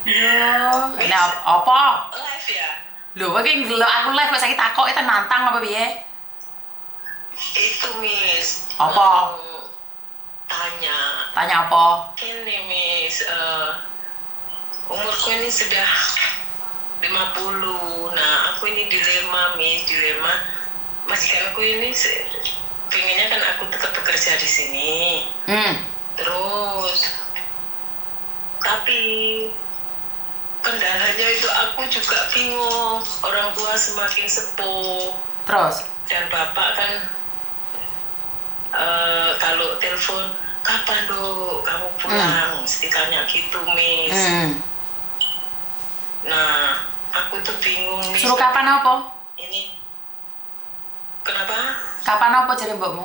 Yo, nah apa? Live ya? Lho, kowe ki ndelok aku live kok saiki takok itu nantang apa piye? Itu Miss. Apa? Tanya. Tanya apa? Ini Miss, umurku ini sudah 50. Nah, aku ini dilema Miss, dilema. Majikan aku ini pengennya kan aku tetap bekerja di sini. Terus, tapi kendalanya itu aku juga bingung. Orang tua semakin sepuh. Terus? Dan bapak kan kalau telepon, kapan dong kamu pulang? Mesti tanya gitu, Miss. Nah, aku tuh bingung, Miss. Suruh kapan apa? Ini, kenapa? Kapan apa jare mbokmu?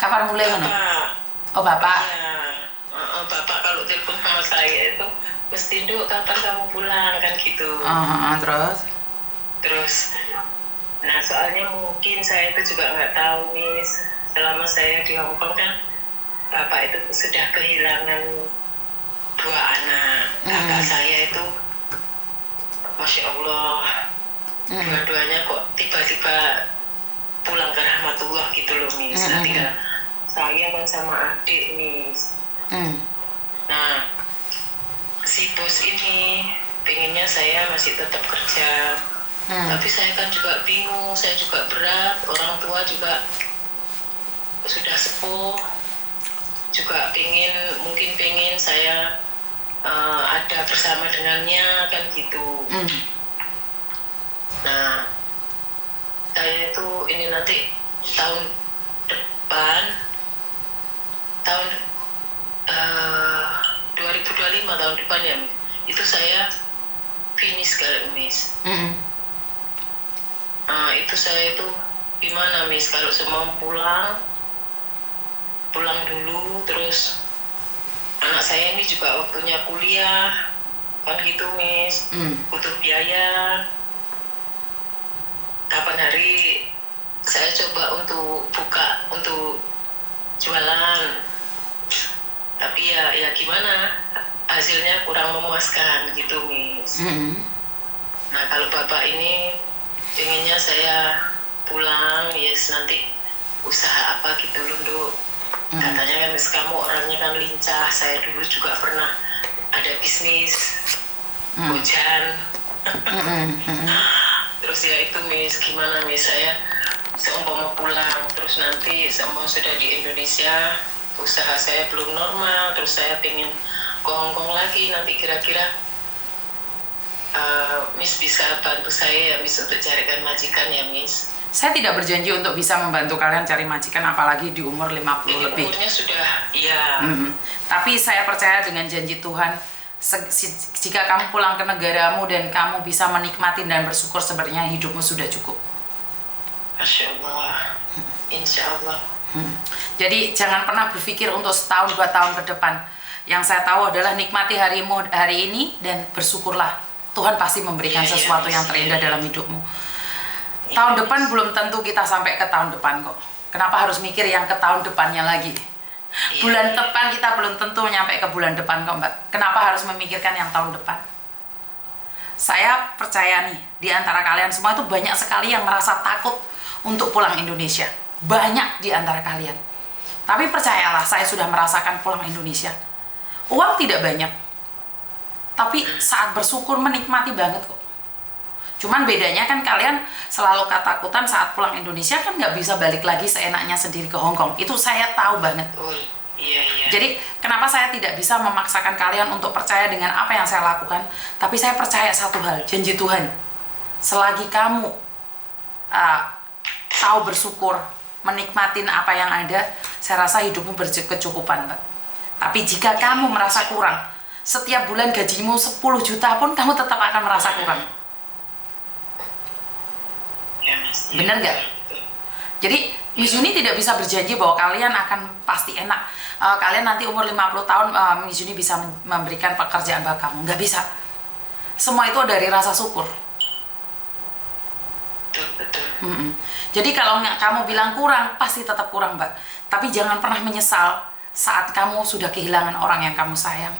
Kapan mulai ngono? Bapak. Oh, bapak. Ya, bapak kalau telepon sama saya itu mesti duk kapan kamu pulang kan gitu. Terus? Terus, nah soalnya mungkin saya itu juga nggak tahu Miss, selama saya di Hong Kong kan bapak itu sudah kehilangan 2 anak. Kakak saya itu, Masya Allah, dua-duanya kok tiba-tiba pulang ke rahmatullah gitu loh Miss. Nah, tinggal saya kan sama adik Miss. Nah, si bos ini pengennya saya masih tetap kerja. Tapi saya kan juga bingung, saya juga berat, orang tua juga sudah sepuh, juga mungkin pengen saya ada bersama dengannya kan gitu. Nah, saya itu ini nanti tahun depan, tahun 2025 tahun depan ya, itu saya finish kalau Miss. Nah, itu saya itu gimana Miss, kalau semua pulang dulu, terus anak saya ini juga waktunya kuliah kan gitu Miss, butuh biaya. Kapan hari saya coba untuk buka, untuk jualan, tapi ya gimana, hasilnya kurang memuaskan gitu Miss. Nah, kalau bapak ini pengennya saya pulang, yes, nanti usaha apa gitu loh, Nduk. Katanya kan, kamu orangnya kan lincah, saya dulu juga pernah ada bisnis hujan. Terus ya itu Miss, gimana Miss, saya seumpama pulang, terus nanti seumpama sudah di Indonesia, usaha saya belum normal, terus saya pengen ke Hong Kong lagi, nanti kira-kira Miss bisa bantu saya ya Miss untuk carikan majikan ya Miss. Saya tidak berjanji untuk bisa membantu kalian cari majikan apalagi di umur 50 Ini lebih. umurnya sudah, ya. Tapi saya percaya dengan janji Tuhan, jika kamu pulang ke negaramu dan kamu bisa menikmati dan bersyukur, sebenarnya hidupmu sudah cukup. Masya Allah. Insya Allah. Jadi jangan pernah berpikir untuk setahun 2 tahun ke depan. Yang saya tahu adalah nikmati harimu hari ini dan bersyukurlah. Tuhan pasti memberikan sesuatu yang terindah dalam hidupmu. Tahun depan belum tentu kita sampai ke tahun depan kok. Kenapa harus mikir yang ke tahun depannya lagi? Bulan depan kita belum tentu nyampe ke bulan depan kok Mbak. Kenapa harus memikirkan yang tahun depan? Saya percaya nih, di antara kalian semua itu banyak sekali yang merasa takut untuk pulang Indonesia. Banyak di antara kalian. Tapi percayalah, saya sudah merasakan pulang Indonesia. Uang tidak banyak, tapi saat bersyukur menikmati banget kok. Cuman bedanya kan kalian selalu ketakutan saat pulang Indonesia kan nggak bisa balik lagi seenaknya sendiri ke Hong Kong. Itu saya tahu banget. Iya. Jadi kenapa saya tidak bisa memaksakan kalian untuk percaya dengan apa yang saya lakukan? Tapi saya percaya satu hal, janji Tuhan. Selagi kamu tahu bersyukur, menikmatin apa yang ada, saya rasa hidupmu berkecukupan, Mbak. Tapi jika kamu merasa kurang, setiap bulan gajimu 10 juta pun kamu tetap akan merasa kurang. Ya, Mas. Benar nggak? Jadi Miss Yuni tidak bisa berjanji bahwa kalian akan pasti enak. Kalian nanti umur 50 tahun Miss Yuni bisa memberikan pekerjaan bagi kamu. Nggak bisa. Semua itu dari rasa syukur. Betul. Jadi kalau kamu bilang kurang, pasti tetap kurang, Mbak. Tapi jangan pernah menyesal saat kamu sudah kehilangan orang yang kamu sayang.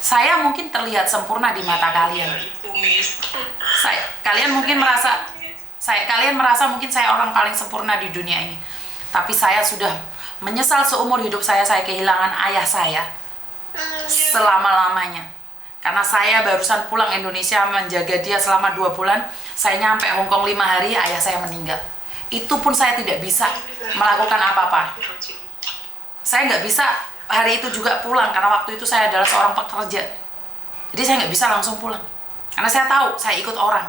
Saya mungkin terlihat sempurna di mata kalian. Kalian mungkin merasa mungkin saya orang paling sempurna di dunia ini. Tapi saya sudah menyesal seumur hidup saya kehilangan ayah saya selama-lamanya. Karena saya barusan pulang Indonesia menjaga dia selama 2 bulan. Saya nyampe Hong Kong 5 hari, ayah saya meninggal. Itu pun saya tidak bisa melakukan apa-apa. Saya nggak bisa hari itu juga pulang karena waktu itu saya adalah seorang pekerja. Jadi saya nggak bisa langsung pulang. Karena saya tahu saya ikut orang.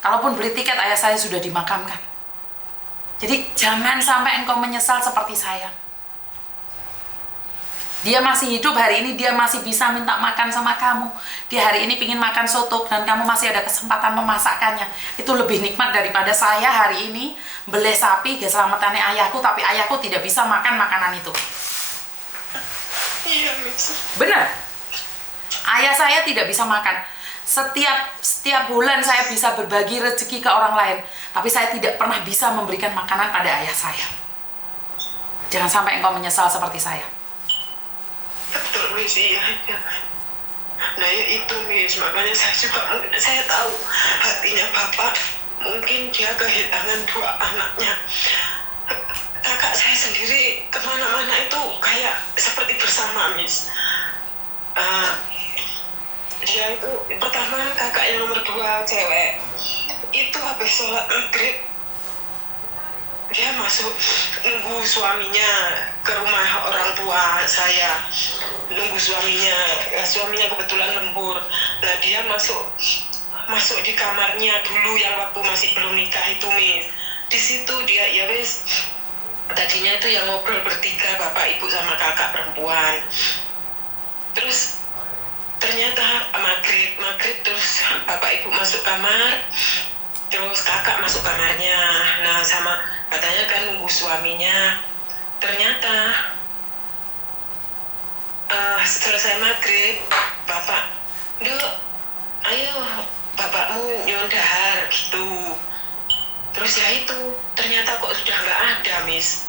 Kalaupun beli tiket, ayah saya sudah dimakamkan. Jadi jangan sampai engkau menyesal seperti saya. Dia masih hidup hari ini, dia masih bisa minta makan sama kamu. Dia hari ini pingin makan soto dan kamu masih ada kesempatan memasakkannya. Itu lebih nikmat daripada saya hari ini beli sapi keselamatannya ayahku, tapi ayahku tidak bisa makan makanan itu. Iya, Miss. Benar. Ayah saya tidak bisa makan. Setiap bulan saya bisa berbagi rezeki ke orang lain, tapi saya tidak pernah bisa memberikan makanan pada ayah saya. Jangan sampai engkau menyesal seperti saya. Betul, Miss. Iya. Nah ya itu, Miss. Makanya saya tahu hatinya Bapak. Mungkin dia kehilangan 2 anaknya. Kakak saya sendiri kemana-mana itu kayak seperti bersama, Miss. Dia itu pertama, kakak yang nomor 2 cewek itu habis sholat maghrib dia masuk nunggu suaminya ke rumah orang tua saya, nunggu suaminya kebetulan lembur. Nah dia masuk di kamarnya dulu yang waktu masih belum nikah itu, Miss. Di situ dia ya wis, tadinya itu yang ngobrol bertiga, bapak ibu sama kakak perempuan. Terus ternyata maghrib terus bapak ibu masuk kamar, terus kakak masuk kamarnya. Nah sama katanya kan nunggu suaminya. Ternyata selesai maghrib, bapak, "Duk, ayo bapakmu nyondahar," gitu. Terus ya itu ternyata kok sudah nggak ada, Miss.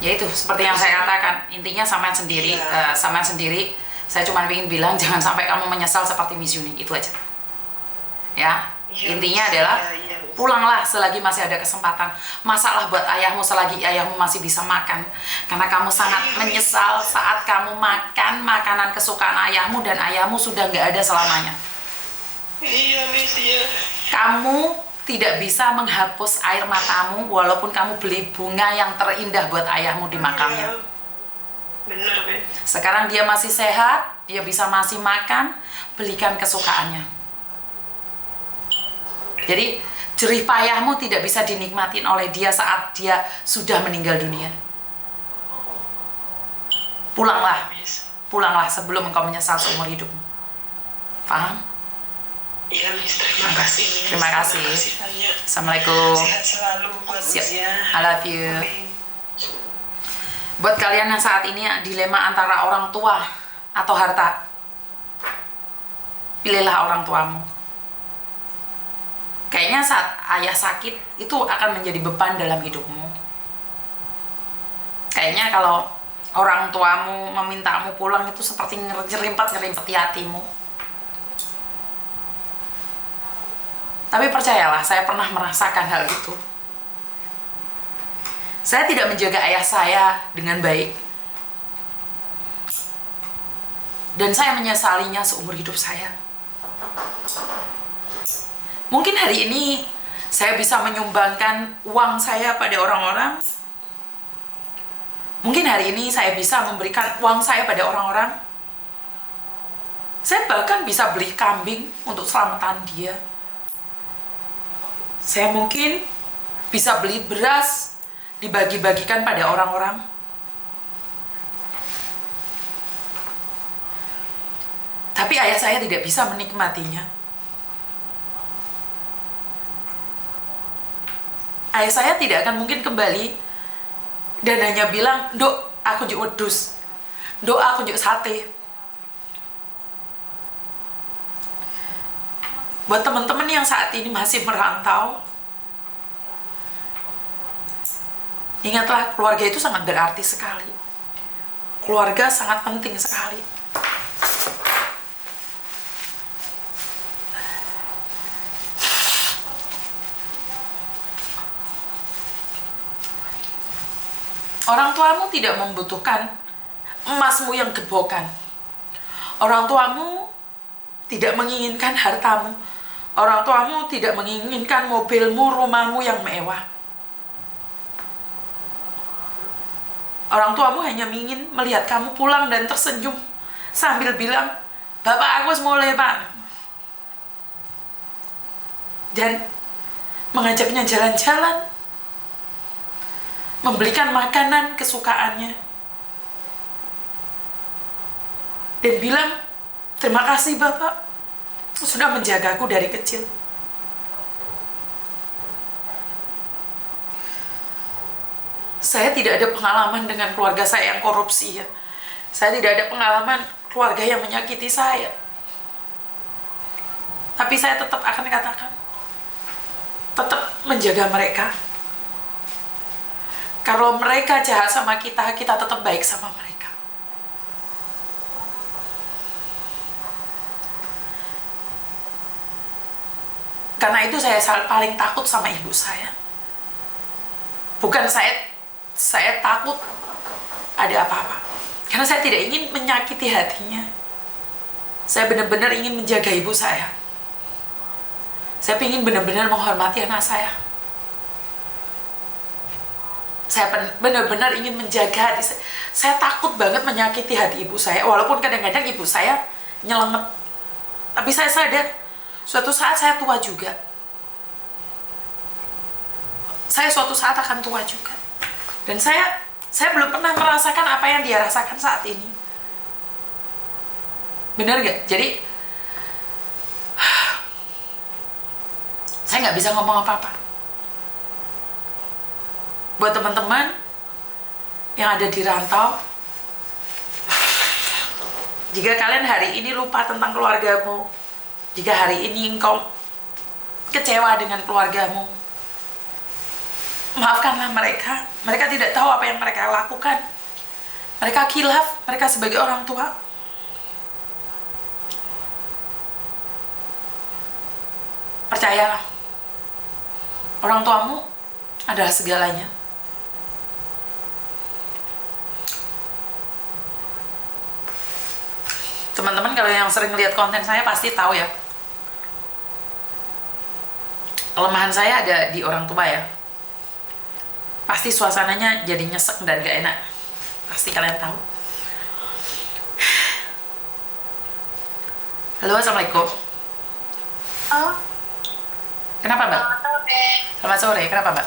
Ya itu seperti yang saya katakan, intinya sampean sendiri. Iya. Sampean sendiri. Saya cuma ingin bilang jangan sampai kamu menyesal seperti Miss Yuni, itu aja. Ya, Iya, intinya Miss. adalah Iya, Miss. pulanglah selagi masih ada kesempatan. Masaklah buat ayahmu selagi ayahmu masih bisa makan. Karena kamu sangat menyesal saat kamu makan makanan kesukaan ayahmu dan ayahmu sudah nggak ada selamanya. Iya, Miss. Iya. Kamu tidak bisa menghapus air matamu walaupun kamu beli bunga yang terindah buat ayahmu di makamnya. Iya. Bener, Miss. Sekarang dia masih sehat, dia bisa masih makan, belikan kesukaannya. Jadi jerih payahmu tidak bisa dinikmatin oleh dia saat dia sudah meninggal dunia. Pulanglah sebelum engkau menyesal seumur hidupmu. Paham? Iya, Miss. Terima kasih, Miss. Terima kasih. Banyak. Assalamualaikum. Sehat selalu buat Siap. Miss ya. I love you. Amin. Buat kalian yang saat ini dilema antara orang tua atau harta, pilihlah orang tuamu. Kayaknya saat ayah sakit itu akan menjadi beban dalam hidupmu. Kayaknya kalau orang tuamu memintamu pulang itu seperti nyerimpet di hatimu. Tapi percayalah, saya pernah merasakan hal itu. Saya tidak menjaga ayah saya dengan baik. Dan saya menyesalinya seumur hidup saya. Mungkin hari ini saya bisa menyumbangkan uang saya pada orang-orang. Mungkin hari ini saya bisa memberikan uang saya pada orang-orang. Saya bahkan bisa beli kambing untuk selamatan dia. Saya mungkin bisa beli beras dibagi-bagikan pada orang-orang. Tapi ayah saya tidak bisa menikmatinya. Ayah saya tidak akan mungkin kembali dan hanya bilang, "Dok, aku juk wedus. Dok, aku juk sate." Buat teman-teman yang saat ini masih merantau, ingatlah, keluarga itu sangat berarti sekali. Keluarga sangat penting sekali. Orang tuamu tidak membutuhkan emasmu yang gebokan. Orang tuamu tidak menginginkan hartamu. Orang tuamu tidak menginginkan mobilmu, rumahmu yang mewah. Orang tuamu hanya ingin melihat kamu pulang dan tersenyum sambil bilang, "Bapak aku mulai, Pak." Dan mengajaknya jalan-jalan, membelikan makanan kesukaannya, dan bilang, "Terima kasih Bapak, sudah menjagaku dari kecil." Saya tidak ada pengalaman dengan keluarga saya yang korupsi ya. Saya tidak ada pengalaman keluarga yang menyakiti saya. Tapi saya tetap akan katakan, tetap menjaga mereka. Kalau mereka jahat sama kita, kita tetap baik sama mereka. Karena itu saya paling takut sama ibu saya. Bukan saya takut ada apa-apa. Karena saya tidak ingin menyakiti hatinya. Saya benar-benar ingin menjaga ibu saya. Saya ingin benar-benar menghormati anak saya. Saya benar-benar ingin menjaga hati saya. Saya takut banget menyakiti hati ibu saya. Walaupun kadang-kadang ibu saya nyelenget. Tapi saya sadar, suatu saat saya tua juga. Saya suatu saat akan tua juga. Dan saya belum pernah merasakan apa yang dia rasakan saat ini. Benar gak? Jadi, saya nggak bisa ngomong apa-apa. Buat teman-teman yang ada di rantau, jika kalian hari ini lupa tentang keluargamu, jika hari ini engkau kecewa dengan keluargamu, maafkanlah mereka. Mereka tidak tahu apa yang mereka lakukan. Mereka khilaf, mereka sebagai orang tua. Percayalah, orang tuamu adalah segalanya. Teman-teman kalau yang sering lihat konten saya pasti tahu ya, kelemahan saya ada di orang tua ya. Pasti suasananya jadi nyesek dan gak enak. Pasti kalian tahu. Halo, Assalamualaikum. Oh, Kenapa Mbak? oke. Selamat sore, kenapa Mbak?